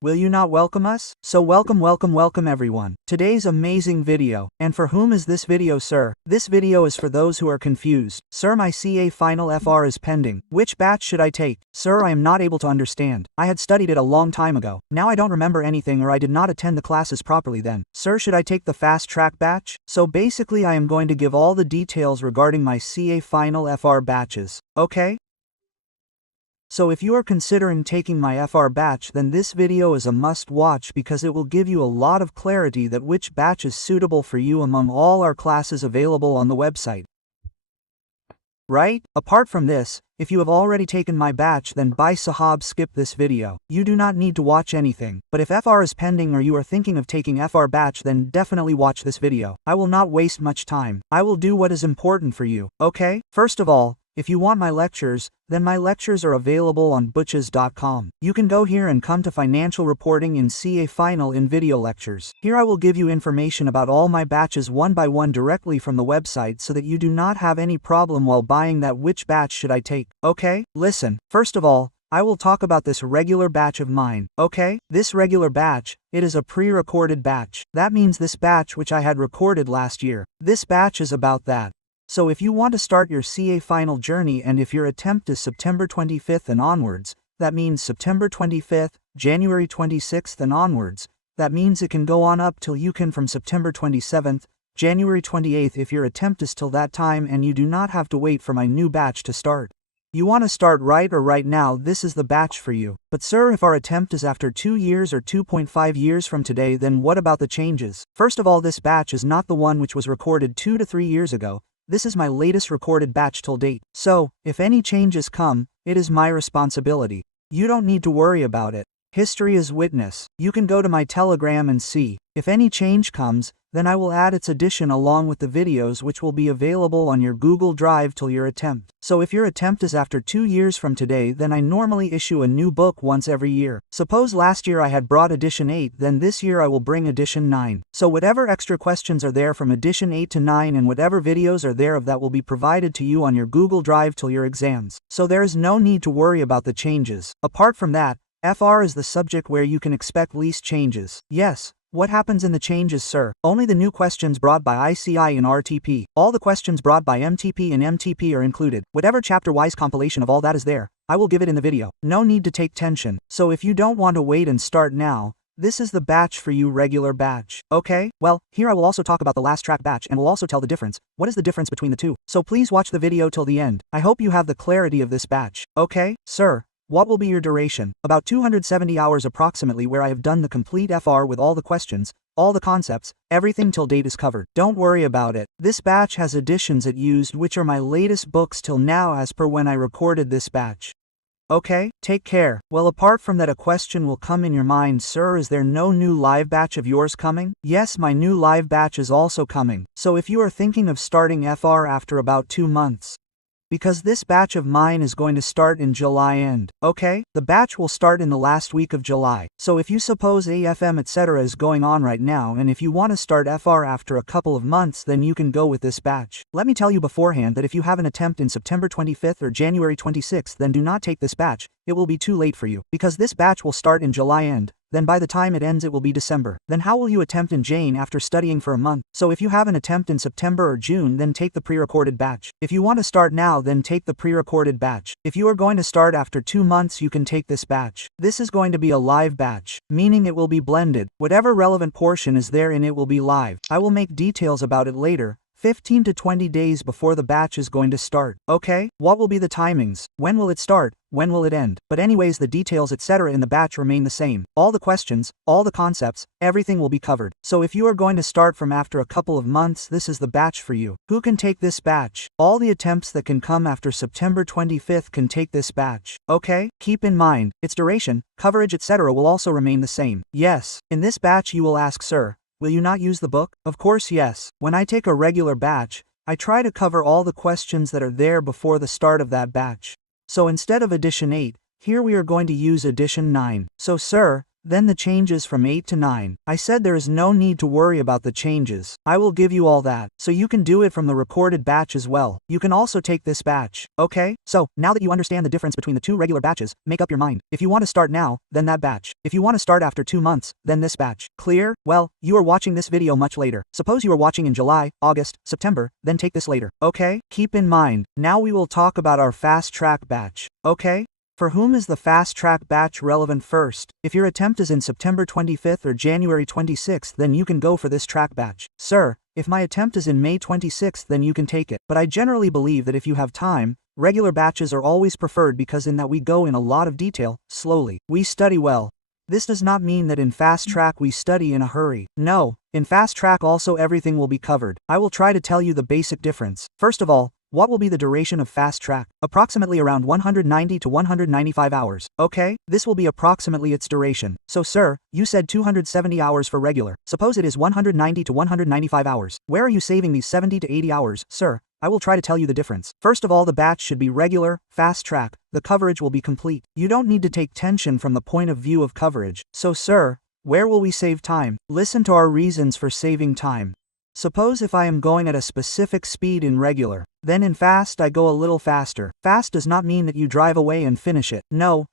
Will you not welcome us? So welcome everyone. Today's amazing video. And for whom is this video, sir? This video is for those who are confused. Sir, my CA final FR is pending. Which batch should I take? Sir, I am not able to understand. I had studied it a long time ago. Now I don't remember anything, or I did not attend the classes properly then. Sir, should I take the fast track batch? So basically I am going to give all the details regarding my CA final FR batches. Okay? So if you are considering taking my FR batch, then this video is a must-watch because it will give you a lot of clarity that which batch is suitable for you among all our classes available on the website. Right? Apart from this, if you have already taken my batch, then by Sahab skip this video. You do not need to watch anything. But if FR is pending or you are thinking of taking FR batch, then definitely watch this video. I will not waste much time. I will do what is important for you. Okay? First of all, if you want my lectures, then my lectures are available on butches.com. You can go here and come to financial reporting in CA final in video lectures. Here I will give you information about all my batches one by one directly from the website so that you do not have any problem while buying that which batch should I take. Okay? Listen, first of all, I will talk about this regular batch of mine. Okay? This regular batch, it is a pre-recorded batch. That means this batch which I had recorded last year. This batch is about that. So if you want to start your CA final journey, and if your attempt is September 25th and onwards, that means September 25th, January 26th and onwards, that means it can go on up till you can from September 27th, January 28th if your attempt is till that time, and you do not have to wait for my new batch to start. You want to start right now, this is the batch for you. But sir, if our attempt is after 2 years or 2.5 years from today, then what about the changes? First of all, this batch is not the one which was recorded 2 to 3 years ago. This is my latest recorded batch till date. So, if any changes come, it is my responsibility. You don't need to worry about it. History is witness. You can go to my Telegram and see. If any change comes, then I will add its addition along with the videos which will be available on your Google Drive till your attempt. So if your attempt is after 2 years from today, then I normally issue a new book once every year. Suppose last year I had brought edition 8, then this year I will bring edition 9. So whatever extra questions are there from edition 8 to 9 and whatever videos are there of that will be provided to you on your Google Drive till your exams. So there is no need to worry about the changes. Apart from that, FR is the subject where you can expect least changes. Yes. What happens in the changes, sir? Only the new questions brought by ICI and RTP. All the questions brought by MTP and MTP are included. Whatever chapter-wise compilation of all that is there, I will give it in the video. No need to take tension. So if you don't want to wait and start now, this is the batch for you, regular batch. Okay? Well, here I will also talk about the last track batch and will also tell the difference. What is the difference between the two? So please watch the video till the end. I hope you have the clarity of this batch. Okay, sir? What will be your duration? About 270 hours approximately, where I have done the complete FR with all the questions, all the concepts, everything till date is covered. Don't worry about it. This batch has editions it used which are my latest books till now as per when I recorded this batch. Okay, take care. Well, apart from that, a question will come in your mind, sir, is there no new live batch of yours coming? Yes, my new live batch is also coming. So if you are thinking of starting FR after about 2 months, because this batch of mine is going to start in July end. Okay? The batch will start in the last week of July. So if you suppose AFM etc. is going on right now, and if you want to start FR after a couple of months, then you can go with this batch. Let me tell you beforehand that if you have an attempt in September 25th or January 26th, then do not take this batch. It will be too late for you. Because this batch will start in July end. Then by the time it ends it will be December. Then how will you attempt in Jane after studying for a month? So if you have an attempt in September or June, then take the pre-recorded batch. If you want to start now, then take the pre-recorded batch. If you are going to start after 2 months, you can take this batch. This is going to be a live batch, meaning it will be blended. Whatever relevant portion is there in it will be live. I will make details about it later. 15 to 20 days before the batch is going to start. Okay? What will be the timings? When will it start? When will it end? But anyways, the details etc. in the batch remain the same. All the questions, all the concepts, everything will be covered. So if you are going to start from after a couple of months, this is the batch for you. Who can take this batch? All the attempts that can come after September 25th can take this batch. Okay? Keep in mind, its duration, coverage etc. will also remain the same. Yes. In this batch you will ask, sir, will you not use the book? Of course yes. When I take a regular batch, I try to cover all the questions that are there before the start of that batch. So instead of edition 8, here we are going to use edition 9. So sir, Then the changes from 8 to 9. I said there is no need to worry about the changes. I will give you all that, so you can do it from the recorded batch as well. You can also take this batch, okay? So, now that you understand the difference between the two regular batches, make up your mind. If you want to start now, then that batch. If you want to start after 2 months, then this batch. Clear? Well, you are watching this video much later. Suppose you are watching in July, August, September, then take this later, okay? Keep in mind, now we will talk about our Fasttrack batch, okay? For whom is the Fasttrack batch relevant first? If your attempt is in September 25th or January 26th, then you can go for this track batch. Sir, if my attempt is in May 26th, then you can take it. But I generally believe that if you have time, regular batches are always preferred because in that we go in a lot of detail, slowly. We study well. This does not mean that in Fasttrack we study in a hurry. No, in Fasttrack also everything will be covered. I will try to tell you the basic difference. First of all, what will be the duration of Fasttrack? Approximately around 190 to 195 hours. Okay, this will be approximately its duration. So sir, you said 270 hours for regular. Suppose it is 190 to 195 hours. Where are you saving these 70 to 80 hours, sir? I will try to tell you the difference. First of all, the batch should be regular, Fasttrack. The coverage will be complete. You don't need to take tension from the point of view of coverage. So sir, where will we save time? Listen to our reasons for saving time. Suppose if I am going at a specific speed in regular, then in fast I go a little faster. Fast does not mean that you drive away and finish it. No,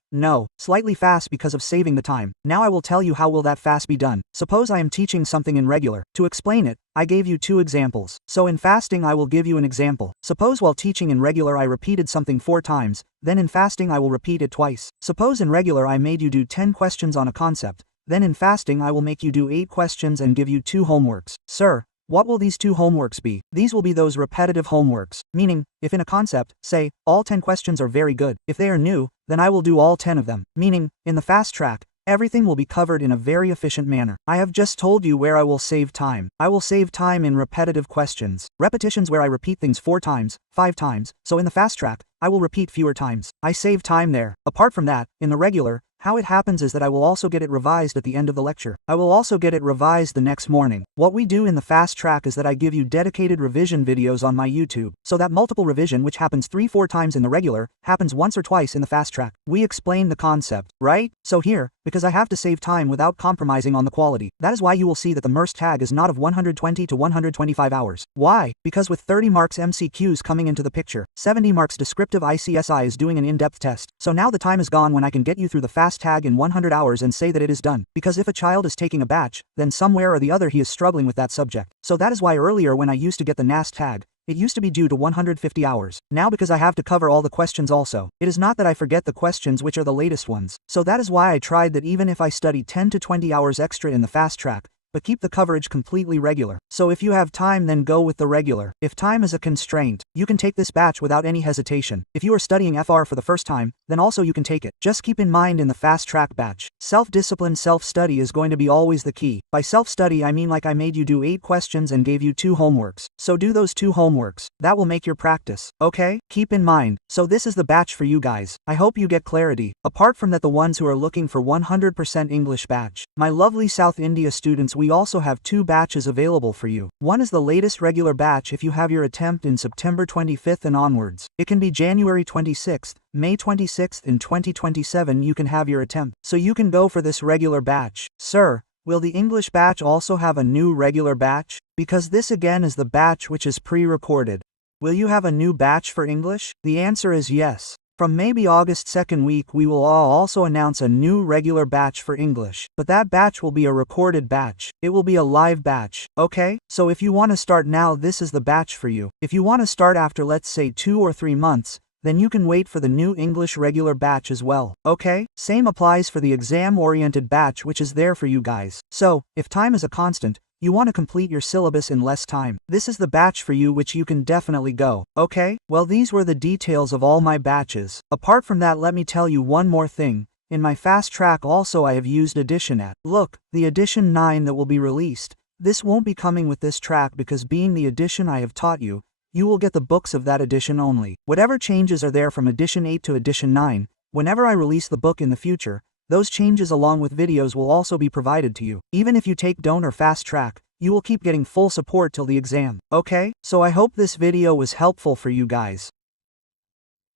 slightly fast because of saving the time. Now I will tell you how will that fast be done. Suppose I am teaching something in regular. To explain it, I gave you 2 examples. So in fasting I will give you an example. Suppose while teaching in regular I repeated something 4 times, then in fasting I will repeat it twice. Suppose in regular I made you do 10 questions on a concept, then in fasting I will make you do 8 questions and give you 2 homeworks. Sir, what will these 2 homeworks be? These will be those repetitive homeworks, meaning, if in a concept, say, all 10 questions are very good. If they are new, then I will do all 10 of them, meaning, in the Fasttrack, everything will be covered in a very efficient manner. I have just told you where I will save time. I will save time in repetitive questions. Repetitions where I repeat things 4 times, 5 times, so in the Fasttrack, I will repeat fewer times. I save time there. Apart from that, in the regular, how it happens is that I will also get it revised at the end of the lecture. I will also get it revised the next morning. What we do in the Fasttrack is that I give you dedicated revision videos on my YouTube, so that multiple revision which happens 3-4 times in the regular, happens once or twice in the Fasttrack. We explain the concept, right? So here, because I have to save time without compromising on the quality, that is why you will see that the MERS tag is not of 120 to 125 hours. Why? Because with 30 marks MCQs coming into the picture, 70 marks descriptive ICSI is doing an in-depth test. So now the time is gone when I can get you through the fast tag in 100 hours and say that it is done. Because if a child is taking a batch, then somewhere or the other he is struggling with that subject. So that is why earlier when I used to get the NAS tag, it used to be due to 150 hours. Now because I have to cover all the questions also, it is not that I forget the questions which are the latest ones. So that is why I tried that even if I study 10 to 20 hours extra in the Fasttrack, but keep the coverage completely regular. So if you have time, then go with the regular. If time is a constraint, you can take this batch without any hesitation. If you are studying FR for the first time, then also you can take it. Just keep in mind in the Fasttrack batch, self-discipline, self-study is going to be always the key. By self-study I mean like I made you do 8 questions and gave you 2 homeworks. So do those 2 homeworks. That will make your practice. Okay? Keep in mind. So this is the batch for you guys. I hope you get clarity. Apart from that, the ones who are looking for 100% English batch, my lovely South India students, we also have 2 batches available for you. One is the latest regular batch if you have your attempt in September 25th and onwards. It can be January 26th, May 26th in 2027 you can have your attempt. So you can go for this regular batch. Sir, will the English batch also have a new regular batch? Because this again is the batch which is pre-recorded. Will you have a new batch for English? The answer is yes. From maybe August 2nd week we will also announce a new regular batch for English. But that batch will be a recorded batch. It will be a live batch. Okay? So if you want to start now, this is the batch for you. If you want to start after let's say 2 or 3 months, then you can wait for the new English regular batch as well. Okay? Same applies for the exam-oriented batch which is there for you guys. So, if time is a constant, you want to complete your syllabus in less time, this is the batch for you which you can definitely go. Okay? Well, these were the details of all my batches. Apart from that, let me tell you one more thing. In my Fasttrack also I have used edition at. Look, the edition 9 that will be released. This won't be coming with this track because being the edition I have taught you, you will get the books of that edition only. Whatever changes are there from edition 8 to edition 9, whenever I release the book in the future, those changes along with videos will also be provided to you. Even if you take Don't or Fasttrack, you will keep getting full support till the exam. Okay? So I hope this video was helpful for you guys.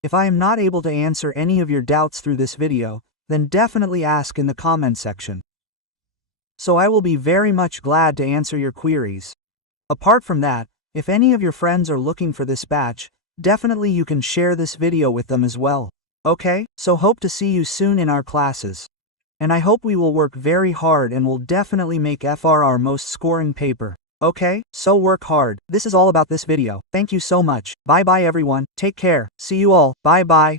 If I am not able to answer any of your doubts through this video, then definitely ask in the comment section. so I will be very much glad to answer your queries. Apart from that, if any of your friends are looking for this batch, definitely you can share this video with them as well. Okay, so hope to see you soon in our classes. And I hope we will work very hard and will definitely make FR our most scoring paper. Okay, so work hard. This is all about this video. Thank you so much. Bye bye everyone, take care, see you all, bye bye.